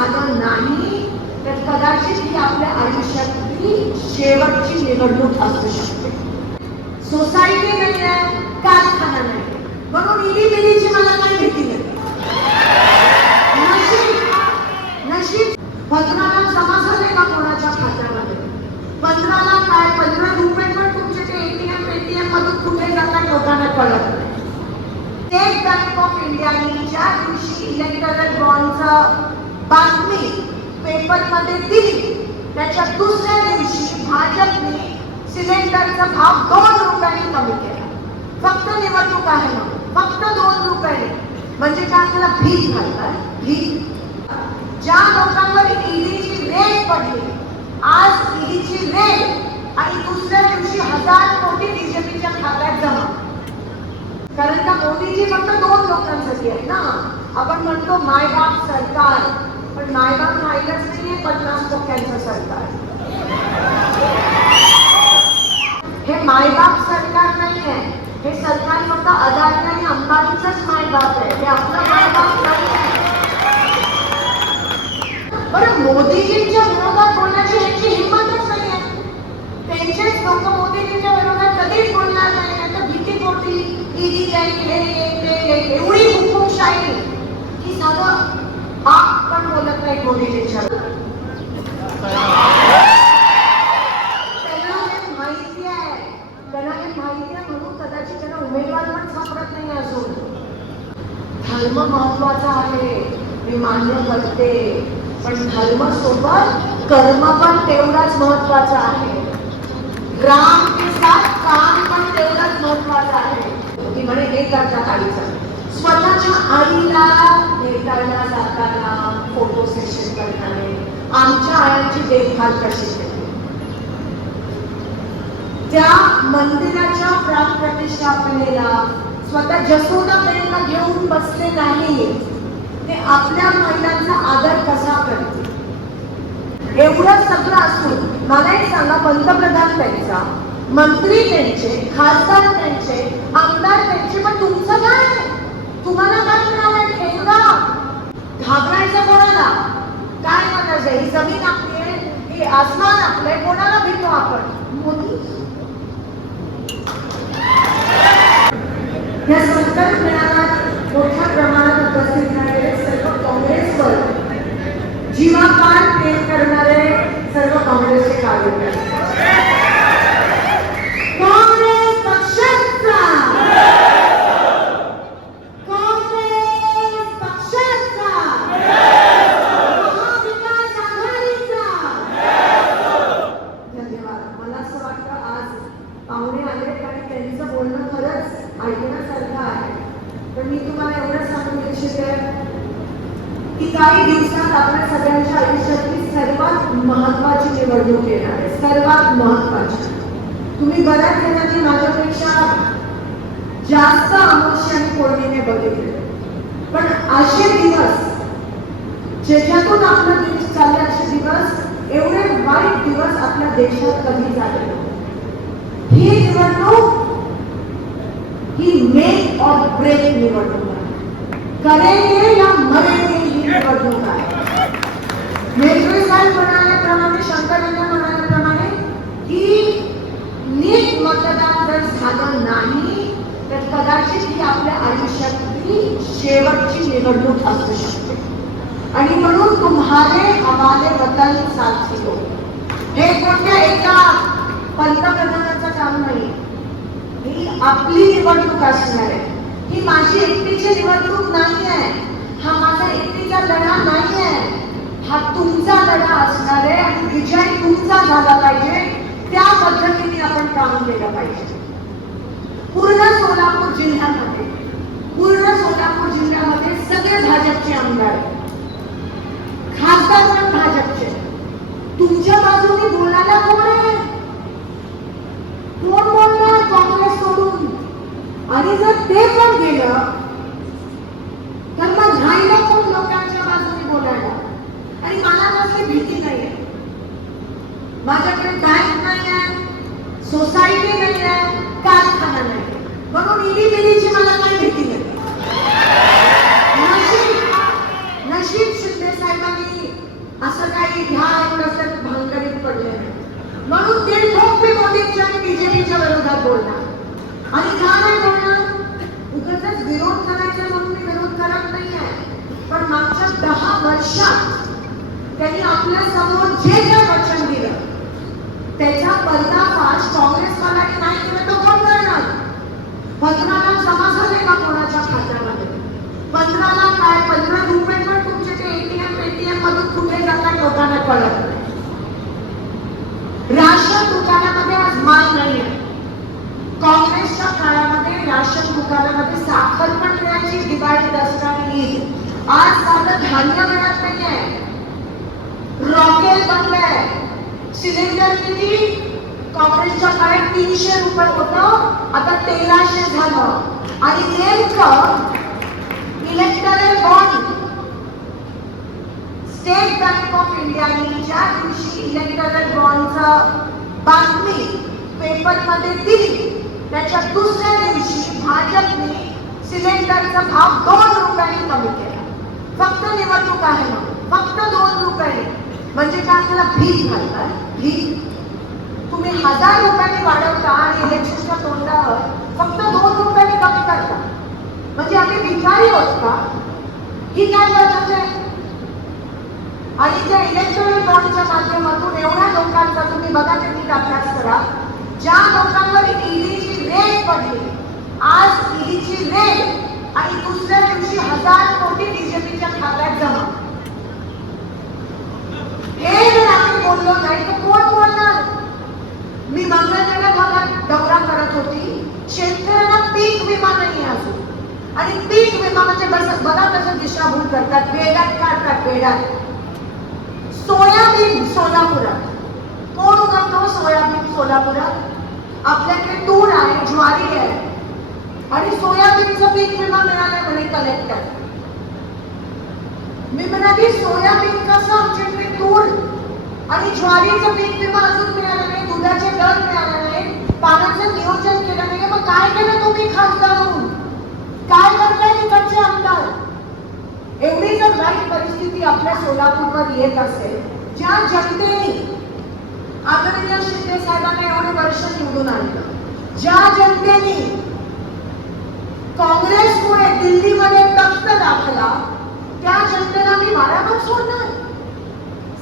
झालं नाही तर कदाचित ही आपल्या आयुष्यातली शेवटची निवडणूक असू शकते. सोसायटी नाही आहे, कारखाना नाही, म्हणून इडीबिडीची मला काही भीती नाही. नशीब 15ला जमा झाले का कोणाच्या खात्यामध्ये, 15ला काय 15 रुपये पण तुमचे ते एटीएम मधून कुठे जातात लोकांना कळत नाही. स्टेट बँक ऑफ इंडियाने ज्या दिवशी इलेक्टोरल बॉन्डचं बातमी पेपरमध्ये दिली त्याच्या दुसऱ्या दिवशी भाजपने सिलेंडरचा भाव 2 रुपयांनी कमी केला. फक्त निवडणूक आहे म्हणून, फक्त 2 रुपयांनी. म्हणजे काय आपल्याला भीक घालताय? भीक. ज्या लोकांवर ईडीची रेड पडली, आज ईडीची रेड आणि दुसऱ्या दिवशी 1000 कोटी बीजेपीच्या खात्यात जमा. कारण का मोदीजी फक्त 2 लोकांसाठी आहे ना. आपण म्हणतो मायबाप सरकार, पण मायबाप राहिलंच नाहीये 50% सरकार. हे मायबाप सरकार नाही आहे. हे सरकार फक्त अदानी आणि अंबानीचंच मायबाप आहे. हे आपलं मायबाप नाही आहे. बरं, मोदीजींच्या विरोधात बोलण्याची यांची हिंमतच नाही आहे. त्यांचेच लोक मोदीजींच्या विरोधात कधीच बोलणार नाही. तर भीतीपोटी ईडी एवढी हुकुमशाही की साधं आप पण बोलत नाही मोदीजींच्या. त्यांना हे माहिती आहे म्हणून कदाचित त्यांना उमेदवार पण सापडत नाही अजून. धर्म महत्वाचा आहे, मी मान्य करते, पण धर्म सोबत कर्म पण तेवढाच महत्वाचा आहे. राम के साथ काम पण तेवढाच महत्वाचा आहे. ती म्हणे हे करतात आईचं. स्वतःच्या आईला भेटायला जाताना फोटो सेशन करताना आमच्या आईची देखभाल कशी केली. त्या मंदिराच्या प्राण प्रतिष्ठापनेला स्वतः जसोदाबेनला घेऊन बसले नाही, ते आपल्या महिलांचा आदर कसा करते. एवढं सगळं असून मला एक सांगा, पंतप्रधान त्यांचा, मंत्री त्यांचे, खासदार त्यांचे, आमदार त्यांचे, पण तुमचं काय? तुम्हाला काय मिळालंय? ठेंगा. घाबरायचं कोणाला? काय म्हणायचं? ही जमीन आपली आहे, ही आसमान आपलंय, कोणाला भेटतो आपण? मोदी. या संकट मेळाव्यात मोठ्या प्रमाणात उपस्थित राहिलेले सर्व काँग्रेसवर जीवापाड प्रेम करणारे सर्व काँग्रेसचे कार्यकर्ते, काँग्रेस पक्षाचा, काँग्रेस पक्षाचा, महाविकास आघाडीचा धन्यवाद. मला असं वाटतं आज पाहुणे आले आणि त्यांचं बोलणं खरंच ऐकण्यासारखं आहे. पण मी तुम्हाला एवढं सांगू इच्छिते की काही दिवसात आपल्या सगळ्यांच्या आयुष्यातली सर्वात महत्वाची निवडणूक येणार आहे. सर्वात महत्वाची. तुम्ही बऱ्याच जणांनी माझ्यापेक्षा जास्त अमावस्या आणि पौर्णिमे बघितले, पण असे दिवस ज्याच्यातून आपला दिवस चालले, असे दिवस, एवढे वाईट दिवस आपल्या देशात कधी झाले. ही निवडणूक ही मेक और ब्रेक निवडणूक आहे. करेंगे या मरेंगे ही निवडणूक आहे. मेघे साहेब म्हणाल्याप्रमाणे, शंकरांना म्हणाल्याप्रमाणे की नीट मतदान जर झालं नाही तर कदाचित ही आपल्या आयुष्यातली शेवटची निवडणूक असू शकते. आणि म्हणून तुम्हारे हवाले वतन साथियो, हे कोणत्या एका पंतप्रधानाचं काम नाही. ही आपली निवडणूक असणार आहे. ही माझी एकटीची निवडणूक नाही आहे. हा माझा एकटीचा लढा नाही आहे. हा तुमचा लढा असणार आहे आणि विजय तुमचा झाला पाहिजे. त्या पद्धतीने आपण काम केलं पाहिजे. पूर्ण सोलापूर जिल्ह्यामध्ये सगळे भाजपचे आमदार, खासदार पण भाजपचे. तुमच्या बाजूने बोलायला कोण आहे? कोण बोलणार काँग्रेस सोडून? आणि जर ते पण गेलं तर मग राहिलं कोण लोकांच्या बाजूने बोलायला? आणि मला कसली भीती नाही आहे. माझ्याकडे बँक नाही आहे, सोसायटी नाही आहे, कारखाना नाही, म्हणून इडीबिडीची मला काही भीती नाही. नशीब शिंदे साहेबांनी वर्षात त्यांनी आपल्या समोर जे जे वचन दिलं त्याचा पर्दाफाश काँग्रेसवाल्यांनी नाही केला तो कोण करणार? 15 लाख जमा झाले का कोणाच्या खात्यामध्ये? 15 लाख काय 15 रुपये पण तुमचे ते एटीएम मधून कुठे जातात लोकांना कळत नाही. राशन दुकानामध्ये आज माल नाहीये. काँग्रेसच्या काळामध्ये राशन दुकानामध्ये साखर पण मिळायची, दिवाळी, दसरा आणि ईद. आज साधं धान्य मिळत नाहीये. रॉकेल बंद आहे. सिलेंडर किती? काँग्रेसच्या काळात 300 रुपये होतं, आता 1300 झालं. आणि नेमकं electoral bond state bank of इंडियाने ज्या दिवशी इलेक्टरल बॉन्डचं बातमी पेपरमध्ये दिली त्याच्या दुसऱ्या दिवशी भाजपने सिलेंडरचा भाव 2 रुपयांनी कमी केला. फक्त निवडणूक आहे म्हणून, फक्त 2 रुपयांनी. म्हणजे काय त्याला भीक घालताय? भीक. तुम्ही 1000 रुपयांनी वाढवता आणि इलेक्शनच्या तोंडावर फक्त 2 रुपयांनी कमी करता. म्हणजे आम्ही भिकारी होत का? ही काय पद्धत आहे? आणि त्या इलेक्टोरल बॉन्डच्या माध्यमातून एवढ्या लोकांचा तुम्ही बघा ते नीट अभ्यास करा. ज्या लोकांवर ईडीची रेड पडली, आज ईडीची रेड आणि दुसऱ्या दिवशी 1000 कोटी बीजेपीच्या खात्यात जमा. हे जर आम्ही बोललो नाही तर कोण बोलणार? मी मंगळवेढा भागात दौरा करत होती. शेतकऱ्यांना पीक विमा नाही अजून. आणि पीक विमा म्हणजे बघा कसं दिशाभूल करतात, वेड्यात काढतात, वेड्यात. सोयाबीन सोलापुरात कोण उगवतो? सोयाबीन सोलापुरात. आपल्याकडे तूर आहे, ज्वारी आहे आणि सोयाबीनचं पीक विमा मिळालं म्हणे कलेक्टर. मी म्हणाली सोयाबीन कसं? आमच्याकडे तूर आणि ज्वारीचं पीक विमा अजून मिळालं नाही, दुधाचे दर मिळाले नाही, पाण्याचं नियोजन केलं नाही. मग काय केलं तुम्ही खासदार होऊन? काय करताय तिकडचे आमदार? एवढी जर वाईट परिस्थिती आपल्या सोलापूरवर येत असेल, ज्या जनतेने आदरणीय शिंदे साहेबांना एवढे वर्ष निवडून आणलं, ज्या जनतेने काँग्रेसमुळे दिल्लीमध्ये तख्त दाखला, त्या जनतेला मी वाऱ्यावर सोडणार.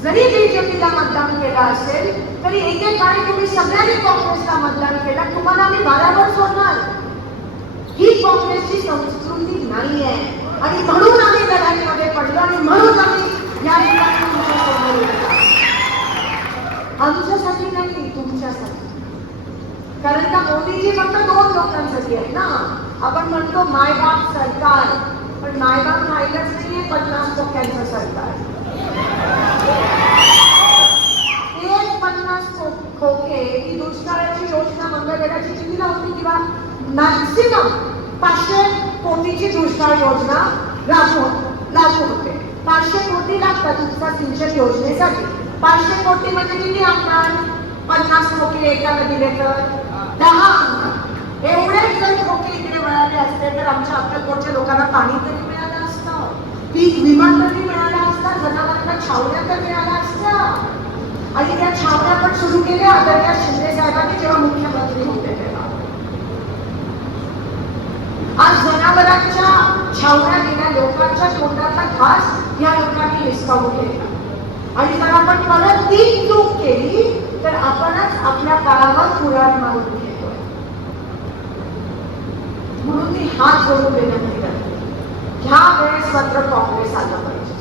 जरी बीजेपीला मतदान केलं असेल तरी एकेकाळी तुम्ही सगळ्यांनी काँग्रेसला मतदान केलं, तुम्हाला मी वाऱ्यावर सोडणार. ही काँग्रेसची संस्कृती नाही आहे आणि म्हणून आम्ही लढाईमध्ये पडलो आणि म्हणून आम्ही या ठिकाणी तुमच्यासमोर येतो. आमच्यासाठी नाही, तुमच्यासाठी. कारण का मोदीजी फक्त 2 लोकांसाठी आहे ना. आपण म्हणतो मायबाप सरकार, पण मायबाप राहिलंच नाहीये 50% सरकार. 50 खोके ही दुष्काळाची योजना मंगळवेढ्याची कितीला होती? किंवा मॅक्सिमम 500 कोटीची दुष्काळ योजना लागू होते. 500 कोटी लागतात उपसा सिंचन योजनेसाठी. 500 कोटी म्हणजे किती आमदार? 50 खोके एकाला दिले तर 10 आमदार. एवढेच जर खोके इकडे मिळाले असते तर आमच्या अक्कलकोटच्या लोकांना पाणी तरी मिळालं असतं, पीक विमा तरी मिळाला असता, जनावरांना छावण्या तर मिळाल्या असत्या. आणि त्या छावण्या पण सुरू केल्या आदरणीय शिंदे साहेबांनी जेव्हा मुख्यमंत्री होते तेव्हा. आज जनावरांच्या छावण्या गेल्या, लोकांच्या तोंडाचा घास या लोकांनी हिसकावून घेतला. आणि जर आपण परत ती चूक केली तर आपणच आपल्या काळावर कुऱ्हाड मारून घेतोय. म्हणून मी हात जोडून विनंती करते, ह्या वेळेस मात्र काँग्रेस आलं पाहिजे.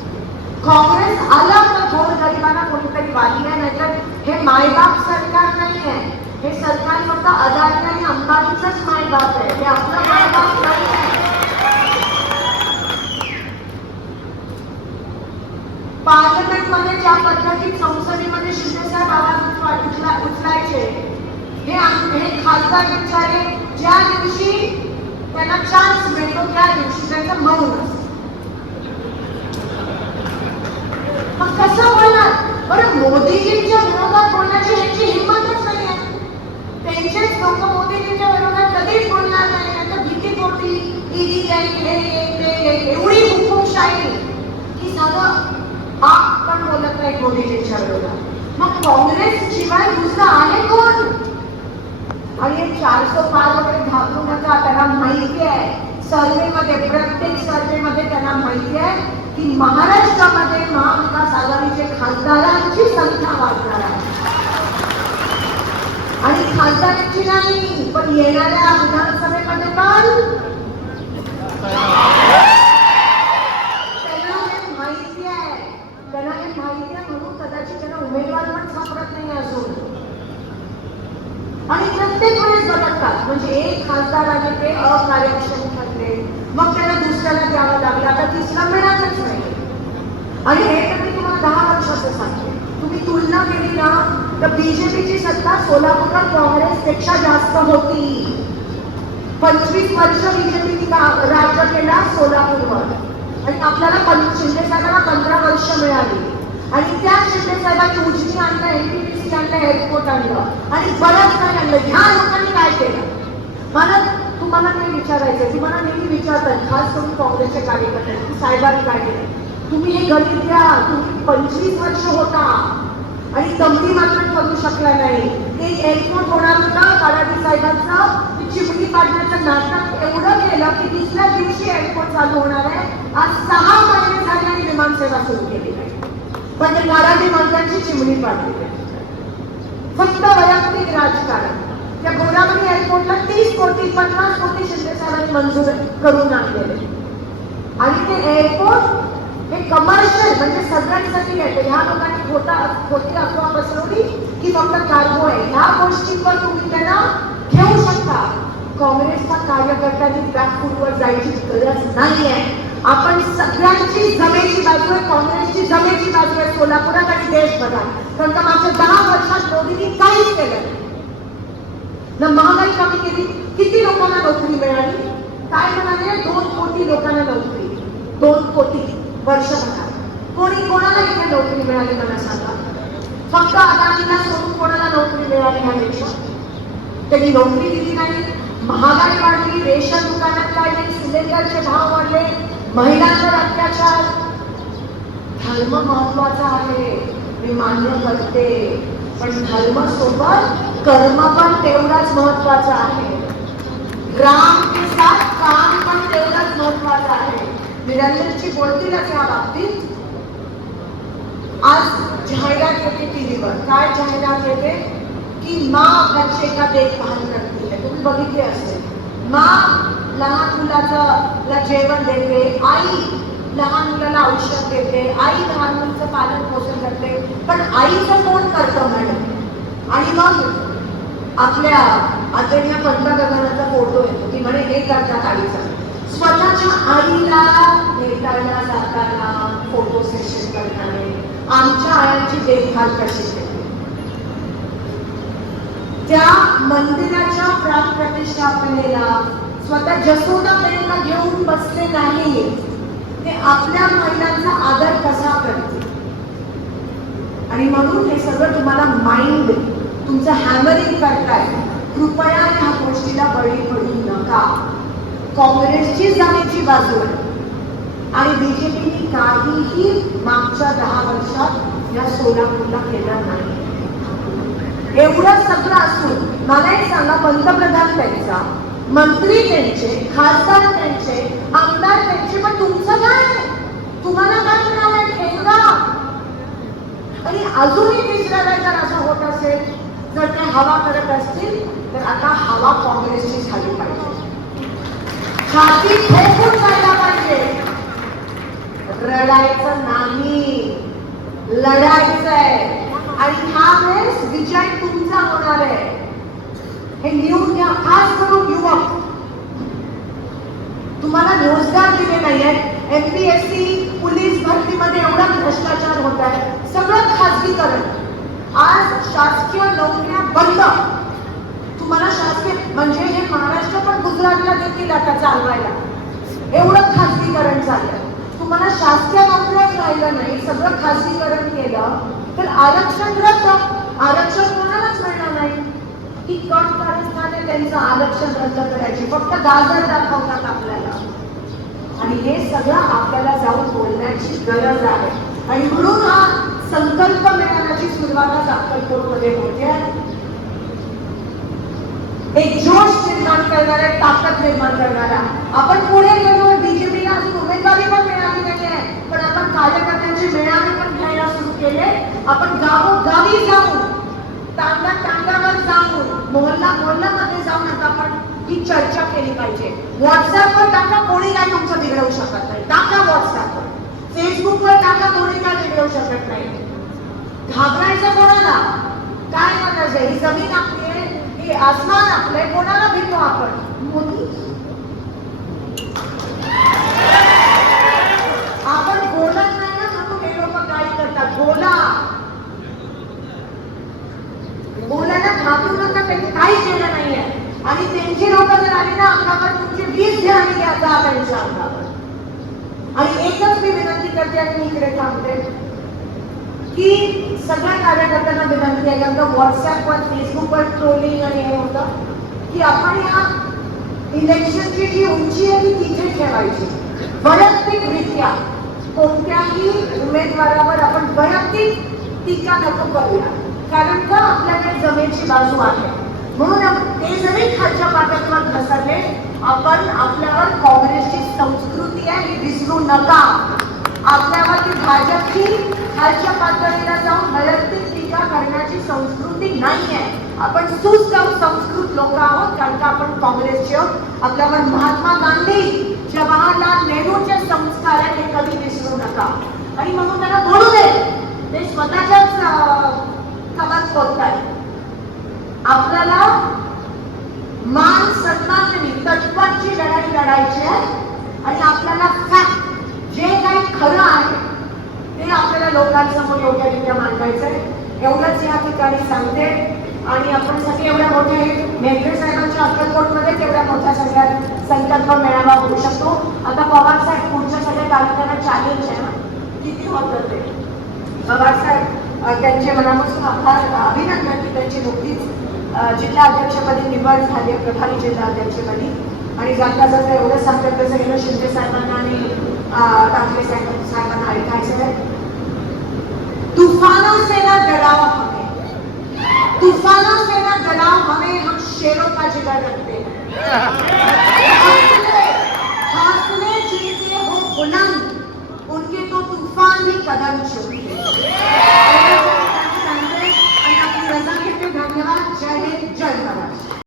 काँग्रेस आला तर गोरगरिबांना कोणीतरी वाली आहे, नाहीतर हे मायबाप सरकार नाही आहे. हे सरकार फक्त अदानी आणि अंबानीचंच मायबाप आहे, हे आपलं मायबाप नाही आहे. पार्लमेंटमध्ये ज्या पद्धतीत संसदेमध्ये शिंदेसाहेब आवाज उचलायचे, हे खासदार बिचारे ज्या दिवशी त्यांना चान्स मिळतो त्या दिवशी त्यांचं मौन असतं. मग कसं बोलणार? बरं, मोदीजींच्या विरोधात बोलण्याची यांची हिंमतच नाही आहे. त्यांचेच लोक मोदीजींच्या विरोधात कधीच बोलणार नाही. आता भीतीपोटी ईडी एवढी हुकुमशाही की साधं आप पण बोलत नाही मोदीजींच्या विरोधात. मग काँग्रेस शिवाय दुसरं आहे कोण? आणि 405 वगैरे घाबरू नका, त्यांना माहिती आहे सर्वेमध्ये, प्रत्येक सर्वेमध्ये त्यांना माहिती आहे की महाराष्ट्रामध्ये महाविकास आघाडीचे खासदारांची संख्या वाढणार आहे. आणि खासदारांची नाही पण येणाऱ्या विधानसभेमध्ये पण त्यांना हे माहिती आहे म्हणून कदाचित त्यांना उमेदवार पण सापडत नाही अजून. आणि प्रत्येक वेळेस बदलतात. म्हणजे एक खासदार आले ते अकार्यक्षम ठरले, मग त्याला दुसऱ्याला द्यावं लागलं, आता तिसरा मिळालंच नाही. आणि हे तर मी तुम्हाला 10 वर्षाचं सांगते. तुम्ही तुलना केली ना तर बीजेपीची सत्ता सोलापुरात काँग्रेसपेक्षा जास्त होती. 25 वर्ष बीजेपीने राज्य केला सोलापूरवर आणि आपल्याला शिंदे साहेबांना 15 वर्ष मिळाली. आणि त्या शिंदे साहेबांनी उजनी आणलं, एनटीपीसी आणलं, एअरपोर्ट आणलं आणि बरंच काही आणलं. ह्या लोकांनी काय केलं? मला तुम्हाला काही विचारायचं. तुम्हाला नेहमी विचारतात खास करून काँग्रेसचे कार्यकर्ते की साहेबांनी काय केलं. तुम्ही हे गणित द्या. तुम्ही 25 वर्ष होता आणि दमडी मात्र करू शकला नाही. ते एअरपोर्ट होणार होतं काळाडी साहेबांचं, चिमणी काढण्याचं नाटक एवढं केलं की दुसऱ्या दिवशी एअरपोर्ट चालू होणार आहे. आज 6 महिने झाले आणि विमानसेवा सुरू केली नाही. पण ते काळाडी माणसांची चिमणी काढली. फक्त वैयक्तिक राजकारण. त्या गोदावरी एअरपोर्टला 30 कोटी 50 कोटी शिंदे साहेबांनी मंजूर करून आणलेले. आणि ते एअरपोर्ट हे कमर्शियल म्हणजे सगळ्यांसाठी आहे. ह्या लोकांनी खोटी अफवा पसरवली की फक्त कार्गो आहे. ह्या गोष्टींवर तुम्ही त्यांना घेऊ शकता. काँग्रेसच्या कार्यकर्त्यांनी बॅकफूटवर जायची गरज नाहीये. आपण सगळ्यांची जमेची बाजू आहे. काँग्रेसची जमेची बाजू आहे सोलापुरात आणि देशभरात. कारण का मागच्या 10 वर्षात मोदींनी काहीच केलं ना. महागाई कमी केली. किती लोकांना नोकरी मिळाली? काय म्हणाले? 2 कोटी लोकांना नोकरी. 2 कोटी वर्षभरात. कोणाला इथे नोकरी मिळाली मला सांगा? फक्त अदानीला सोडून कोणाला नोकरी मिळाली ह्या देशात? त्यांनी नोकरी दिली नाही. महागाई वाढली, रेशन दुकानात वाढली, सिलेंडरचे भाव वाढले, महिलांवर अत्याचार. धर्म महत्वाचा आहे मी मान्य करते, पण धर्म सोबत कर्म पण तेवढाच महत्वाचा आहे. ग्राम के साथ काम पण तेवढाच महत्वाचा आहे. निरंजनची बोलतीलच या बाबतीत. आज जाहिरात येते टीव्हीवर. काय जाहिरात येते? की माँ बच्चे का देखभाल करती है. तुम्ही बघितले असेल. माँ लहान मुलाला जेवण देते, आई लहान मुलाला औषध देते, आई लहान मुलाचं पालन पोषण करते. पण आईचं कोण करतं मॅडम? आणि मग आपल्या आदरणीय पंतप्रधानांचा फोटो येतो की म्हणे हे करतात आईचं. स्वतःच्या आईला भेटायला जाताना फोटो सेशन करताना आमच्या आयांची देखभाल कशी केली. त्या मंदिराच्या प्राणप्रतिष्ठापनेला स्वतः जसोदाबाईंना घेऊन बसले नाही. ते आपल्या महिलांचा आदर कसा करते. आणि म्हणून हे सगळं तुम्हाला माइंड तुमचं हॅमरिंग करताय. कृपया ह्या गोष्टीला बळी पडू नका. काँग्रेसची जमेची बाजू आहे आणि बीजेपीने काहीही मागच्या 10 वर्षात या सोलापूरला केलं नाही. एवढं सगळं असून मला एक सांगा, पंतप्रधान त्यांचा, मंत्री त्यांचे, खासदार त्यांचे, आमदार त्यांचे, पण तुमचं काय? तुम्हाला काय मिळालंय? ठेंगा. आणि अजूनही तिसऱ्याला जर असं होत असेल, जर ते हवा करत असतील तर आता हवा काँग्रेसची झाली पाहिजे. छाती ठोकून जायला पाहिजे. रडायचं नाही, लढायचंय. आणि ह्या वेळेस विजय तुमचा होणार आहे. हे लिहून घ्या. खास करून युवक, तुम्हाला रोजगार दिले नाहीये. MPSC पोलीस भरतीमध्ये एवढा भ्रष्टाचार होत आहे. सगळं खासगीकरण. आज शासकीय नोकऱ्या बंद. तुम्हाला शासकीय म्हणजे हे महाराष्ट्र पण गुजरातला देखील आता चालवायला एवढं खासगीकरण चाललंय. तुम्हाला शासकीय नोकऱ्याच राहिलं नाही, सगळं खासगीकरण केलं तर आरक्षण रद्द. आरक्षण कोणालाच मिळणार नाही. ही कट कारस्थाने त्यांचं आरक्षण रद्द करायची, फक्त गाजर दाखवतात आपल्याला. आणि हे सगळं आपल्याला जाऊन बोलण्याची गरज आहे. आणि म्हणून हा संकल्प मेळाव्याची सुरुवात अक्कलकोटमध्ये होते. एक जोश निर्माण करणारा, ताकद निर्माण करणारा. आपण पुढे गेलो, बीजेपीला अजून उमेदवारी पण मिळाली नाहीये, पण आपण गावोगावी जाऊन, तांड्यावर जाऊन, मोहल्ल्यामध्ये जाऊन आता आपण ही चर्चा केली पाहिजे. व्हॉट्सअपवर टाका, कोणी काय तुमचं बिघडवू शकत नाही. टाका व्हॉट्सअपवर, फेसबुकवर टाका, कोणी काय बिघडवू शकत नाही. घाबरायचं कोणाला? काय गरज आहे? ही जमीन आपली आहे, ही आसमान आपले, कोणाला भेटतो आपण? मोदी. आपण बोलत नाही ना म्हणून हे लोक काय करतात. बोलायला घाबरू नका, त्यांनी काही केलं नाहीये. आणि त्यांची लोक जर आली ना अंगावर, तुमचे 20 ध्यान घ्या त्यांच्या अंगावर. आणि एकच मी विनंती करते आणि मी इकडे थांबते की सगळ्या कार्यकर्त्यांना विनंती आहे, कारण व्हॉट्सअपवर, फेसबुकवर ट्रोलिंग आणि हे होतं, की आपण या इलेक्शनची जी उंची आहे ती तिथे ठेवायची. वैयक्तिकरित्या कोणत्याही उमेदवारावर आपण वैयक्तिक टीका नको करूया, कारण का आपल्याकडे जमेची बाजू आहे. म्हणून ते जरी खालच्या पातळीवर घसरले, आपण आपल्यावर काँग्रेसची संस्कृती आहे ही विसरू नका. आपल्यावर ती भाजपची खालच्या पातळीला जाऊन वैयक्तिक टीका करण्याची संस्कृती नाही आहे. आपण सुसंस्कृत लोक आहोत, कारण का आपण काँग्रेसचे आहोत. आपल्यावर महात्मा गांधी, जवाहरलाल नेहरूचे संस्कार आहेत, हे कधी विसरू नका. आणि म्हणून त्यांना बोलू दे, ते स्वतःच्याच कामात होतात. आपल्याला मान सन्मानाने तत्वाची लढाई लढायची आहे. आणि आपल्याला फॅक्ट, जे काही खरं आहे ते आपल्याला लोकांसमोर योग्यरित्या मांडायचं आहे. एवढंच या ठिकाणी सांगते. आणि आपण सगळे एवढ्या मोठे मेघे साहेबांच्या अक्कलकोटमध्ये तेवढ्या मोठ्या सगळ्यात संकल्प मेळावा होऊ शकतो. आता पवार साहेब पुढच्या सगळ्या तालुक्यांना चॅलेंज आहे ना, किती होतं ते. पवार साहेब त्यांचे मनापासून अभिनंदन की त्यांची नुकतीच जिल्हा अध्यक्षपदी निवड झाली, प्रभारी जिल्हा अध्यक्षपदी. आणि जाता जाता एवढं सांगतात तसं गेलं शिंदे साहेबांना आणि ठाकरे साहेबांना ऐकायचं आहे, तूफानों से ना डराओ हमें, तूफानों से ना डराओ हमें, हम शेरों का जिगर रखते हैं. हौसले जीते हो बुलंद, उनके तो तूफान भी कदम चुकते. आणि आपली रजा घेते. धन्यवाद. जय हिंद, जय महाराष्ट्र.